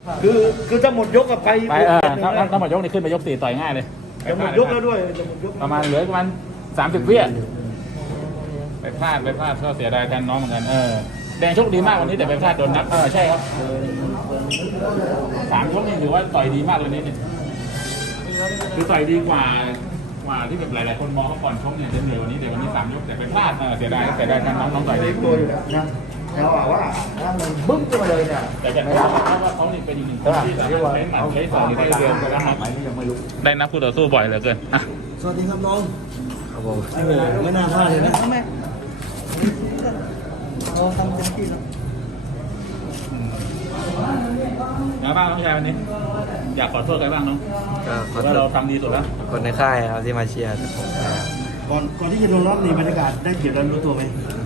คือถ้าหมดยกก็ไปถ้าหมดยกนี่ขึ้นไปยก 4ต่อยง่ายเลยจะหมดยกแล้วด้วยประมาณเหลือประมาณ30 วิไปพลาดก็เสียดายแทนน้องเหมือนกันแดงโชคดีมากวันนี้แต่ไปพลาดโดนนับใช่ครับ3 ยกนี่ถือว่าต่อยดีมากเลยนี่คือต่อยดีกว่าที่แบบหลายๆคนมองเขาก่อนชกเนี่ยจะเหนื่อยวันนี้เดี๋ยววันนี้3 ยกแต่ไปพลาดเสียดายแทนน้องต่อยดีตัวอยู่แล้วนะแล้วว่าถ้ามันบึ้มขึ้นมาเลยเนี่ยแต่จะไม่รับเพราะว่าเขานี่เป็นอีกหนึ่งคนที่สามารถใช้หมัดใช้ศอกได้เร็วกว่านักไหนนี่ยังไม่รู้ได้นับคู่ต่อสู้บ่อยเหลือเกินสวัสดีครับน้องครับผมไม่น่าพลาดเลยนะแม่เราทำเต็มที่แล้วยังบ้างน้องชายวันนี้อยากขอโทษใครบ้างน้องก็ขอโทษเราทำดีสุดแล้วคนในค่ายครับที่มาเชียร์ผมก่อนที่จะลงรอบนี้บรรยากาศได้เกี่ยวกับรู้ตัวไหม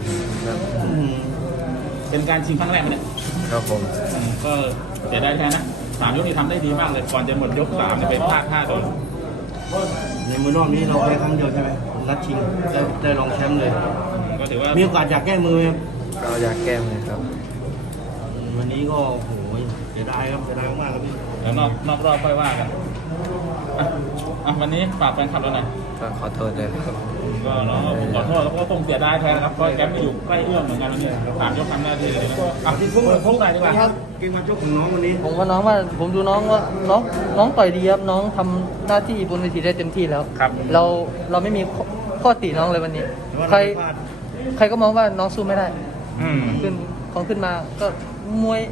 เป็นการชิงครั้งแรกเนี่ยครับผมก็เสียดายแทนนะ3 ยกนี้ทำได้ดีมากเลยก่อนจะหมดยก3เนี่ยไปพลาด5 โดนในมือรอบนี้เราแพ้ครั้งเดียวใช่ไหมนัดชิงได้รองแชมป์เลยก็ถือว่ามีโอกาสอยากแก้มือไหมก็อยากแก้มือครับวันนี้ก็โหเสียดายครับเสียดายมากครับพี่แล้วนอกรอบค่อยว่ากันวันนี้ฝากแฟนคลับเราหน่อยก็ขอโทษเลยครับก็น้องขอโทษแล้วก็คงเสียดายแทนครับเพราะแกไม่อยู่ใกล้เอื้อมเหมือนกันวันนี้3 ยกทำหน้าที่เลยที่พวกไหนดีกว่าครับเกมมาชกของน้องวันนี้ผมว่าน้องว่าผมดูน้องว่าน้องต่อยดีครับน้องทำหน้าที่บนเวทีได้เต็มที่แล้วเราไม่มีข้อติน้องเลยวันนี้ใครก็มองว่าน้องสู้ไม่ได้ขึ้นมาก็มวย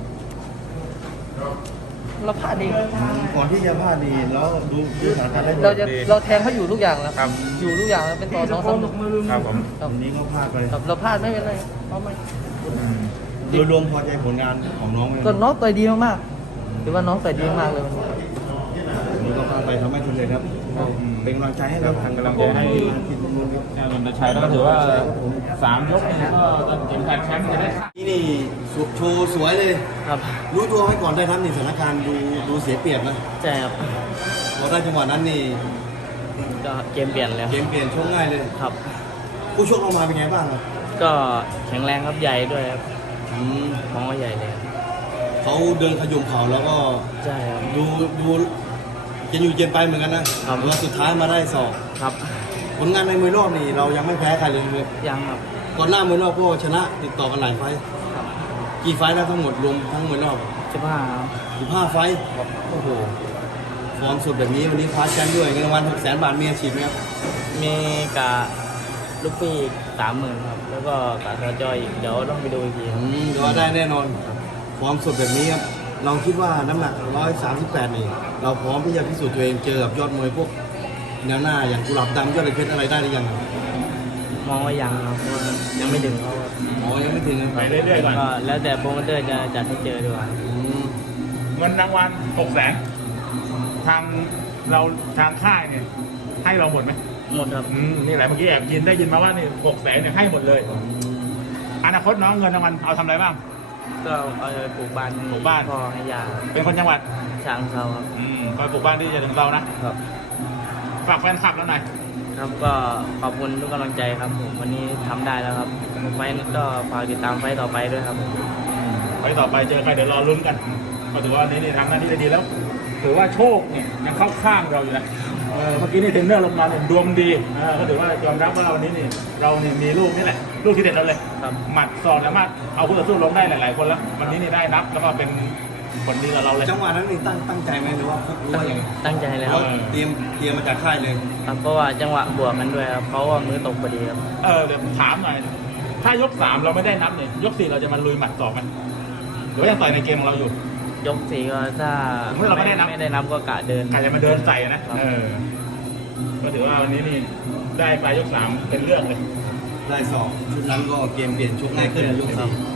เราพลาดดีก่อนที่จะพลาดดีแล้วดูสถานการณ์ได้เราแทงเขาอยู่ทุกอย่างแล้วอยู่ทุกอย่างแล้วเป็นต่อ2 3 ครับผมวันนี้ก็พลาดไปเราพลาดไม่เป็นไรเอาไหมโดยรวมพอใจผลงานของน้องไหมก็น้องต่อยดีมากๆถือว่าน้องต่อยดีมากเลยวันนี้ก็พลาดไปทำให้ทุนเลยครับเป็นกำลังใจให้เรากำลังใจให้นนทชัยแล้วก็ถือว่า3 ยกนี่ก็เข็มขัดแชมป์จะได้นี่โชว์สวยเลยครับรู้ตัวไว้ก่อนได้ทำในสถานการณ์ดูเสียเปรียบนะใช่ครับพอได้จังหวะนั้นนี่ก็เกมเปลี่ยนเลยเกมเปลี่ยนช่วงง่ายเลยครับผู้ชกเรามาเป็นไงบ้างครับก็แข็งแรงครับใหญ่ด้วยครับมองว่าใหญ่เลยเขาเดินขยุมเข่าแล้วก็ใช่ครับดูจะอยู่เย็นไปเหมือนกันนะแล้วสุดท้ายมาได้ศอกครับผลงานในมวยรอบนี่เรายังไม่แพ้ใครเลยยังครับก่อนหน้ามวยรอบก็ชนะติดต่อกันหลายไฟกี่ไฟแล้วทั้งหมดรวมทั้งมวยรอบ15 ไฟโอ้โหฟอร์มสุดแบบนี้วันนี้คว้าแชมป์ด้วยเงินรางวัล600,000 บาทมีอาชีพไหมครับมีกะลูกพี่30,000ครับแล้วก็กะกระจอยเดี๋ยวต้องไปดูอีกทีเดี๋ยวได้แน่นอนฟอร์มสุดแบบนี้ครับเราคิดว่าน้ำหนัก138นี่เราพร้อมที่จะพิสูจน์ตัวเองเจอกับยอดมวยพวกแนวหน้าอย่างกุหลาบดำยอดเหล็กเพชรอะไรได้หรือยังมองว่ายังครับยังไม่ถึงเขายังไม่ถึงไปเรื่อยๆก่อนแล้วแต่โปรโมเตอร์จะจัดให้เจอดีกว่าเงินรางวัล600,000ทางค่ายเนี่ยให้เราหมดไหมหมดครับนี่แหละเมื่อกี้แอบได้ยินมาว่านี่600,000เนี่ยให้หมดเลยอนาคตน้องเงินรางวัลเอาทำอะไรบ้างก็เอาไปปลูกบ้านพ่อให้ยาเป็นคนจังหวัดฉะเชิงเทราครับก็ปลูกบ้านที่จะถึงเรานะครับฝากแฟนคลับแล้วหน่อยครับก็ขอบคุณทุกกำลังใจครับผมวันนี้ทำได้แล้วครับไฟนี้ก็ฝากติดตามไฟต่อไปด้วยครับไฟต่อไปเจอใครเดี๋ยวรอลุ้นกันก็ถือว่านี้ทำหน้าที่ได้ดีแล้วถือว่าโชคเนี่ยยังเข้าข้างเราอยู่นะเมื่อกี้นี่เทรนเนอร์ลงมาเนี่ยดวงดีก็ถือว่ายอมรับว่าวันนี้นี่เราเนี่ยมีลูกนี่แหละลูกที่เด็ดเราเลยหมัดศอกสามารถเอาคู่ต่อสู้ลงได้หลายๆคนแล้ววันนี้นี่ได้นับแล้วก็เป็นคนดีกับเราเลยจังหวะนั้นนี่ตั้งใจไหมหรือว่ารู้ว่าอย่างไรตั้งใจเลยครับเตรียมมาจากค่ายเลยครับเพราะว่าจังหวะบวกกันด้วยครับเพราะว่ามือตกพอดีครับเดี๋ยวถามหน่อยถ้ายก3เราไม่ได้นับเนี่ยยก4เราจะมาลุยหมัดศอกกันหรือว่ายังต่อยในเกมของเราอยู่ยก4ก็ถ้าเราไม่ได้นับก็กะเดินจะมาเดินใส่นะก็ถือว่าวันนี้นี่ได้ไปยก3เป็นเรื่องเลยได้ศอกชุดนั้นก็เกมเปลี่ยนชุดง่ายขึ้นยก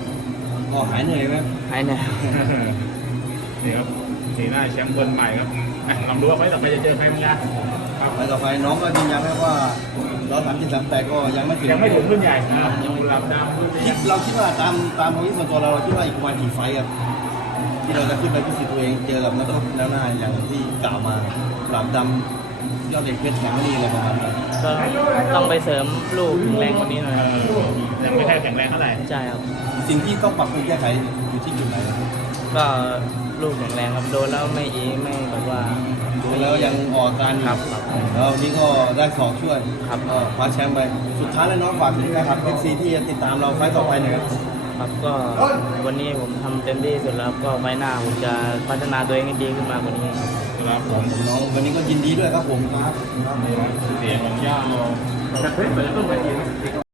4ก็หายเหนื่อยไหมหายเหนื่อยนี่ครับสีหน้าแชมป์คนใหม่ครับลองดูว่าไฟต่อไปจะเจอใครบ้างครับไฟต่อไปน้องก็ยืนยันว่า137-138ก็ยังไม่ถึงรุ่นใหญ่ยังกุหลาบดำเราคิดว่าตามความคิดส่วนตัวเราคิดว่าอีกวันกี่ไฟครับที่เราจะขึ้นไปพิสูจน์ตัวเองเจอกับนักชกแนวหน้าอย่างที่กล่าวมากุหลาบดำยอดเหล็กเพชรแข็งนี่อะไรประมาณนั้นก็ต้องไปเสริมลูกแรงกว่านี้หน่อยยังไม่แข็งแรงเท่าไหร่ใช่ครับสิ่งที่ต้องปรับปรุงแก้ไขอยู่ที่จุดไหนก็ลูกแข็งแรงครับโดนแล้วไม่เองไม่แบบว่าดูแล้วยังออกอาการอยู่ครับแล้ววันนี้ก็ได้สองช่วยครับก็คว้าแชมป์ไปสุดท้ายแล้วน้องฝากถึงแฟนคลับ FC ที่จะติดตามเราไฟต์ต่อไปหน่อยครับครับก็วันนี้ผมทำเต็มที่สุดแล้วก็ไฟหน้าผมจะพัฒนาตัวเองให้ดีขึ้นมากกว่านี้ครับครับผมน้องวันนี้ก็ยินดีด้วยครับผมครับเสียงของย่าเรา